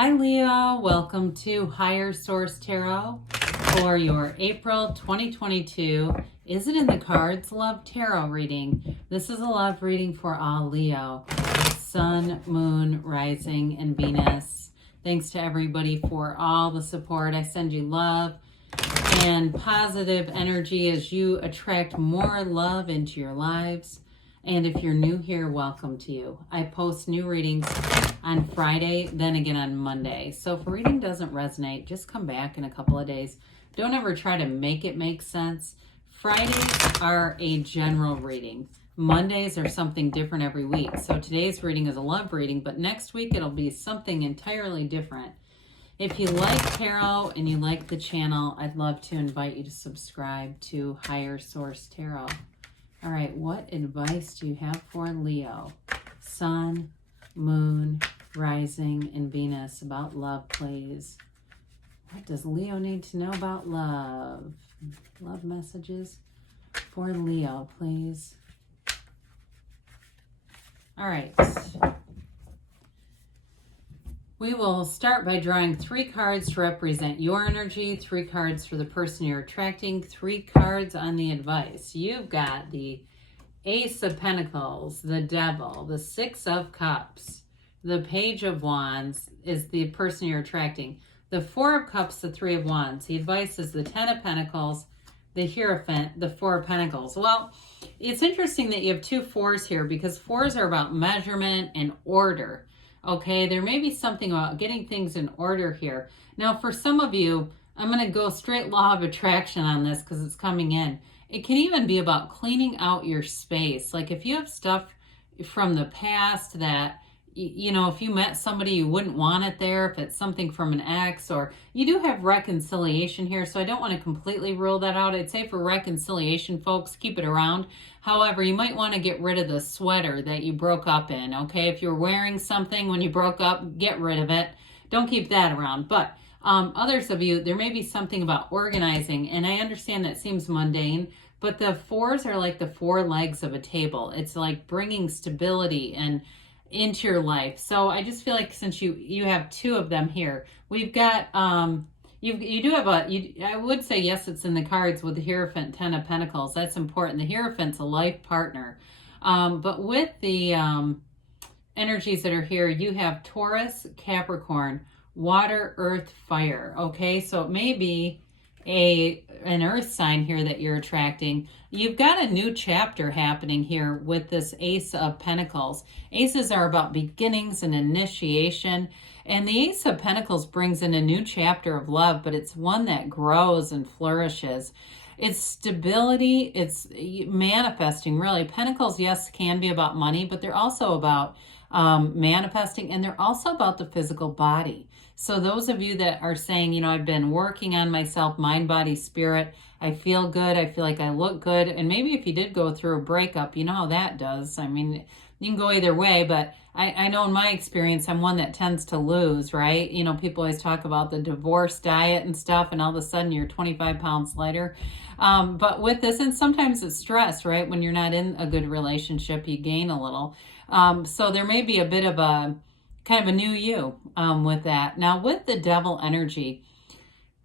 Hi Leo, welcome to Higher Source Tarot for your April 2022 Is It in the Cards Love Tarot reading. This is a love reading for all Leo, Sun, Moon, Rising, and Venus. Thanks to everybody for all the support. I send you love and positive energy as you attract more love into your lives. And if you're new here, welcome to you. I post new readings on Friday, then again on Monday. So if a reading doesn't resonate, just come back in a couple of days. Don't ever try to make it make sense. Fridays are a general reading. Mondays are something different every week. So today's reading is a love reading, but next week it'll be something entirely different. If you like tarot and you like the channel, I'd love to invite you to subscribe to Higher Source Tarot. All right, what advice do you have for Leo? Sun, Moon, Rising, and Venus about love, please. What does Leo need to know about love? Love messages for Leo, please. All right. We will start by drawing 3 cards to represent your energy, 3 cards for the person you're attracting, 3 cards on the advice. You've got the Ace of Pentacles, the Devil, the 6 of Cups, the Page of Wands is the person you're attracting, the 4 of Cups, the 3 of Wands. The advice is the 10 of Pentacles, the Hierophant, the 4 of Pentacles. Well, it's interesting that you have 2 4s here because 4s are about measurement and order. Okay, there may be something about getting things in order here. Now, for some of you, I'm going to go straight law of attraction on this because it's coming in. It can even be about cleaning out your space. Like if you have stuff from the past that, you know, if you met somebody you wouldn't want it there, if it's something from an ex, or you do have reconciliation here, so I don't want to completely rule that out. I'd say for reconciliation, folks, keep it around. However, you might want to get rid of the sweater that you broke up in, okay? If you're wearing something when you broke up, get rid of it. Don't keep that around. But others of you, there may be something about organizing, and I understand that seems mundane, but the 4s are like the 4 legs of a table. It's like bringing stability and into your life. So I just feel like since you have 2 of them here, we've got you do have I would say yes, it's in the cards with the Hierophant, 10 of Pentacles. That's important. The Hierophant's a life partner. But with the energies that are here, you have Taurus, Capricorn, water, earth, fire. Okay, so it may be an earth sign here that you're attracting. You've got a new chapter happening here with this Ace of Pentacles. Aces are about beginnings and initiation, and the Ace of Pentacles brings in a new chapter of love, but it's one that grows and flourishes. It's stability, it's manifesting, really. Pentacles, yes, can be about money, but they're also about manifesting, and they're also about the physical body. So those of you that are saying, you know, I've been working on myself, mind, body, spirit, I feel good, I feel like I look good, and maybe if you did go through a breakup, you know how that does. I mean, you can go either way, but I know in my experience, I'm one that tends to lose, right? You know, people always talk about the divorce diet and stuff, and all of a sudden you're 25 pounds lighter. But with this, and sometimes it's stress, right? When you're not in a good relationship, you gain a little. So there may be a bit of a kind of a new you with that. Now, with the Devil energy,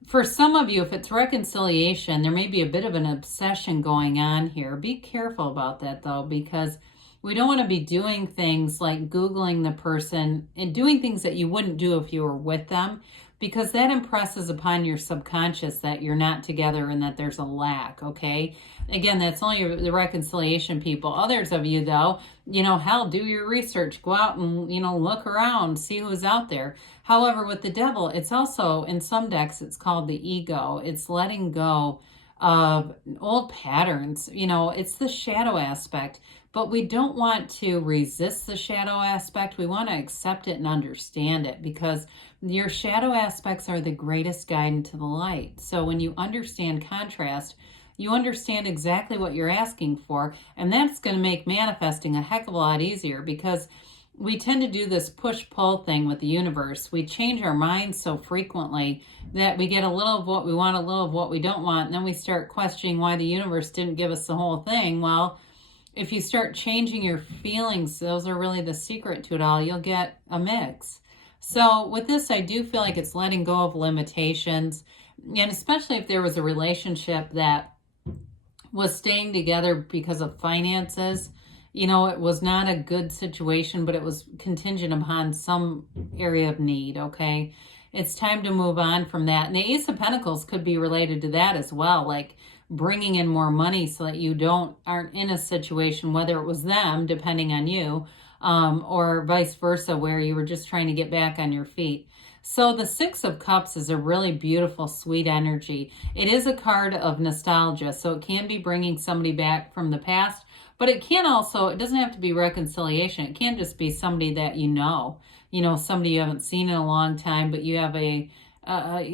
for some of you, if it's reconciliation, there may be a bit of an obsession going on here. Be careful about that, though, because we don't want to be doing things like Googling the person and doing things that you wouldn't do if you were with them, because that impresses upon your subconscious that you're not together and that there's a lack, okay? Again, that's only the reconciliation people. Others of you, though, you know, hell, do your research. Go out and, you know, look around, see who's out there. However, with the Devil, it's also, in some decks, it's called the ego. It's letting go of old patterns. You know, it's the shadow aspect. But we don't want to resist the shadow aspect. We want to accept it and understand it, because your shadow aspects are the greatest guide into the light. So when you understand contrast, you understand exactly what you're asking for, and that's going to make manifesting a heck of a lot easier, because we tend to do this push-pull thing with the universe. We change our minds so frequently that we get a little of what we want, a little of what we don't want, and then we start questioning why the universe didn't give us the whole thing. Well, if you start changing your feelings, those are really the secret to it all. You'll get a mix. So with this, I do feel like it's letting go of limitations. And especially if there was a relationship that was staying together because of finances. You know, it was not a good situation, but it was contingent upon some area of need, okay? It's time to move on from that. And the Ace of Pentacles could be related to that as well, like bringing in more money so that you aren't in a situation, whether it was them, depending on you, or vice versa, where you were just trying to get back on your feet. So the Six of Cups is a really beautiful, sweet energy. It is a card of nostalgia, so it can be bringing somebody back from the past, but it can also, it doesn't have to be reconciliation. It can just be somebody that you know, somebody you haven't seen in a long time, but you have a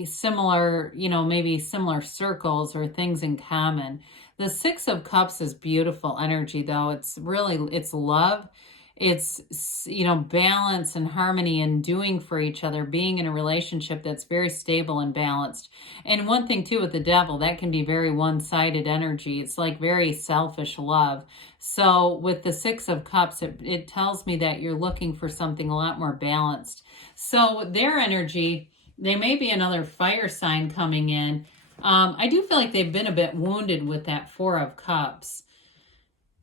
similar, you know, maybe similar circles or things in common. The Six of Cups is beautiful energy, though. It's really, it's love. It's, you know, balance and harmony and doing for each other, being in a relationship that's very stable and balanced. And one thing too with the devil, that can be very one-sided energy. It's like very selfish love. So with the Six of Cups, it tells me that you're looking for something a lot more balanced. So their energy, they may be another fire sign coming in. I do feel like they've been a bit wounded with that Four of Cups.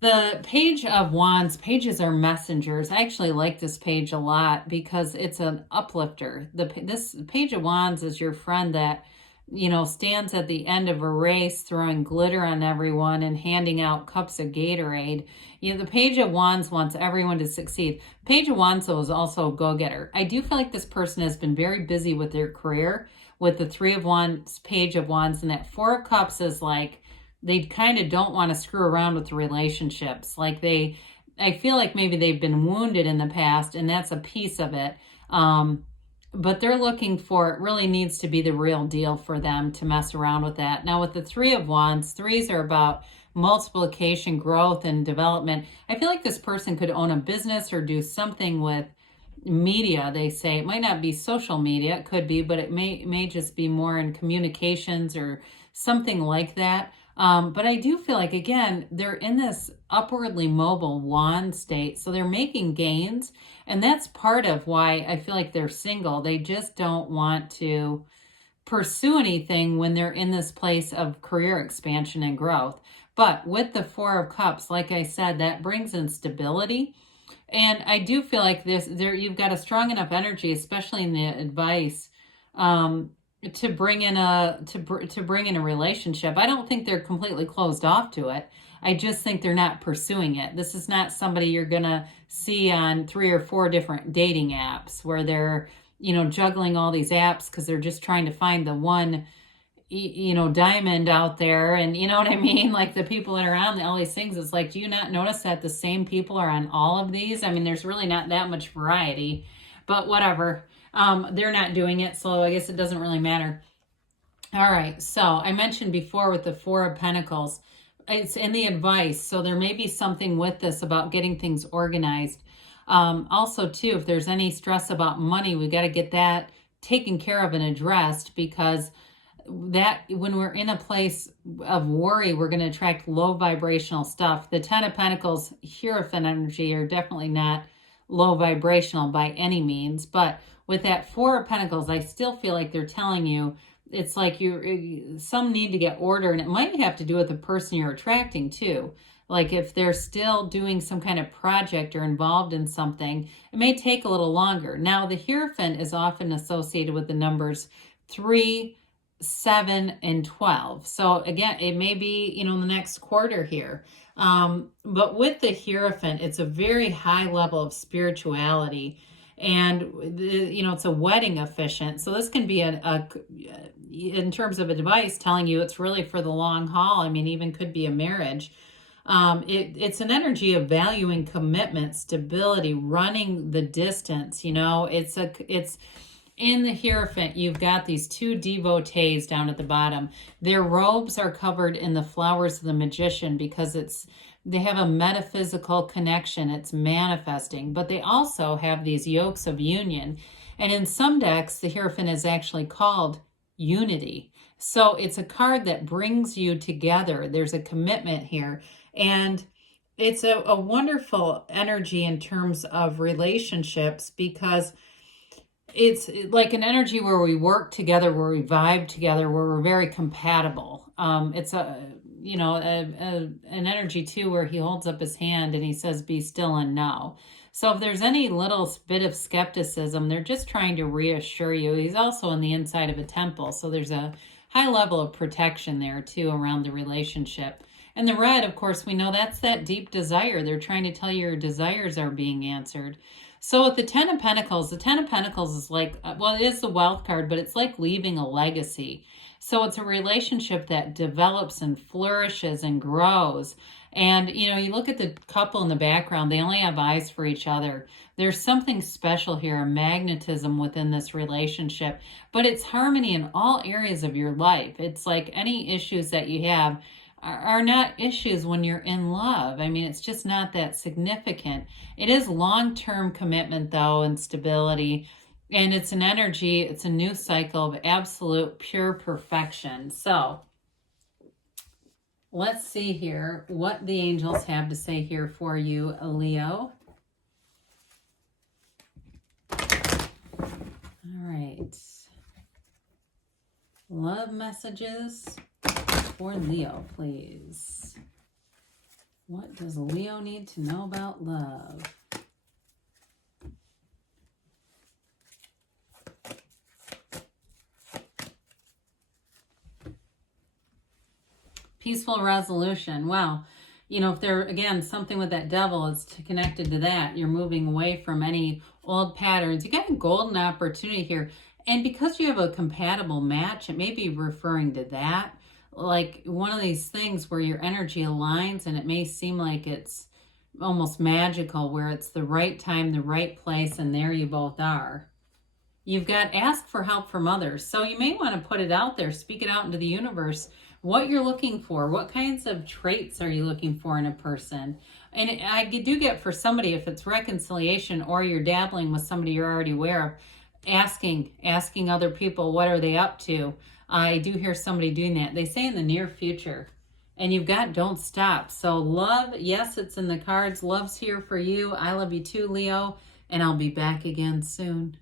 The Page of Wands, pages are messengers. I actually like this page a lot because it's an uplifter. This Page of Wands is your friend that, you know, stands at the end of a race throwing glitter on everyone and handing out cups of Gatorade. You know, the Page of Wands wants everyone to succeed. Page of Wands, though, is also a go-getter. I do feel like this person has been very busy with their career with the Three of Wands, Page of Wands, and that Four of Cups is like, they kind of don't want to screw around with the relationships. Like I feel like maybe they've been wounded in the past, and that's a piece of it. But they're looking for, it really needs to be the real deal for them to mess around with that. Now with the Three of Wands, threes are about multiplication, growth, and development. I feel like this person could own a business or do something with media. They say it might not be social media, it could be, but it may just be more in communications or something like that. But I do feel like, again, they're in this upwardly mobile wand state. So they're making gains. And that's part of why I feel like they're single. They just don't want to pursue anything when they're in this place of career expansion and growth. But with the Four of Cups, like I said, that brings in stability. And I do feel like you've got a strong enough energy, especially in the advice, to bring in a relationship. I don't think they're completely closed off to it. I just think they're not pursuing it. This is not somebody you're gonna see on 3 or 4 different dating apps where they're, you know, juggling all these apps because they're just trying to find the one, you know, diamond out there. And you know what I mean? Like the people that are on all these things, it's like, do you not notice that the same people are on all of these? I mean, there's really not that much variety, but whatever. They're not doing it, so I guess it doesn't really matter. All right, so I mentioned before with the Four of Pentacles, it's in the advice, so there may be something with this about getting things organized. Also, too, if there's any stress about money, we got to get that taken care of and addressed, because that when we're in a place of worry, we're going to attract low vibrational stuff. The Ten of Pentacles, Hierophant energy, are definitely not low vibrational by any means, but with that Four of Pentacles, I still feel like they're telling you it's like some need to get order, and it might have to do with the person you're attracting too. Like if they're still doing some kind of project or involved in something, it may take a little longer. Now, the Hierophant is often associated with the numbers 3, 7, and 12. So again, it may be, you know, in the next quarter here. But with the Hierophant, it's a very high level of spirituality. And, you know, it's a wedding officiant. So this can be in terms of advice, telling you it's really for the long haul. I mean, even could be a marriage. It's an energy of valuing commitment, stability, running the distance. You know, it's in the Hierophant, you've got these 2 devotees down at the bottom. Their robes are covered in the flowers of the magician because they have a metaphysical connection. It's manifesting, but they also have these yokes of union. And in some decks, the Hierophant is actually called unity. So it's a card that brings you together. There's a commitment here. And it's a wonderful energy in terms of relationships, because it's like an energy where we work together, where we vibe together, where we're very compatible. It's an energy too where he holds up his hand and he says, "Be still and know." So if there's any little bit of skepticism, they're just trying to reassure you. He's also on the inside of a temple, so there's a high level of protection there too around the relationship. And the red, of course, we know that's that deep desire. They're trying to tell you your desires are being answered. So with the Ten of Pentacles, the Ten of Pentacles is like, well, it is the wealth card, but it's like leaving a legacy. So it's a relationship that develops and flourishes and grows. And, you know, you look at the couple in the background, they only have eyes for each other. There's something special here, a magnetism within this relationship, but it's harmony in all areas of your life. It's like any issues that you have are not issues when you're in love. I mean, it's just not that significant. It is long-term commitment, though, and stability. And it's an energy, it's a new cycle of absolute pure perfection. So let's see here what the angels have to say here for you, Leo. All right. Love messages for Leo, please. What does Leo need to know about love? Peaceful resolution. Well, you know, if there, again, something with that devil is connected to that, you're moving away from any old patterns. You got a golden opportunity here. And because you have a compatible match, it may be referring to that. Like one of these things where your energy aligns and it may seem like it's almost magical, where it's the right time, the right place, and there you both are. You've got ask for help from others. So you may want to put it out there, speak it out into the universe, what you're looking for. What kinds of traits are you looking for in a person? And I do get for somebody, if it's reconciliation or you're dabbling with somebody you're already aware of, asking other people, what are they up to? I do hear somebody doing that. They say in the near future. And you've got don't stop. So love, yes, it's in the cards. Love's here for you. I love you too, Leo. And I'll be back again soon.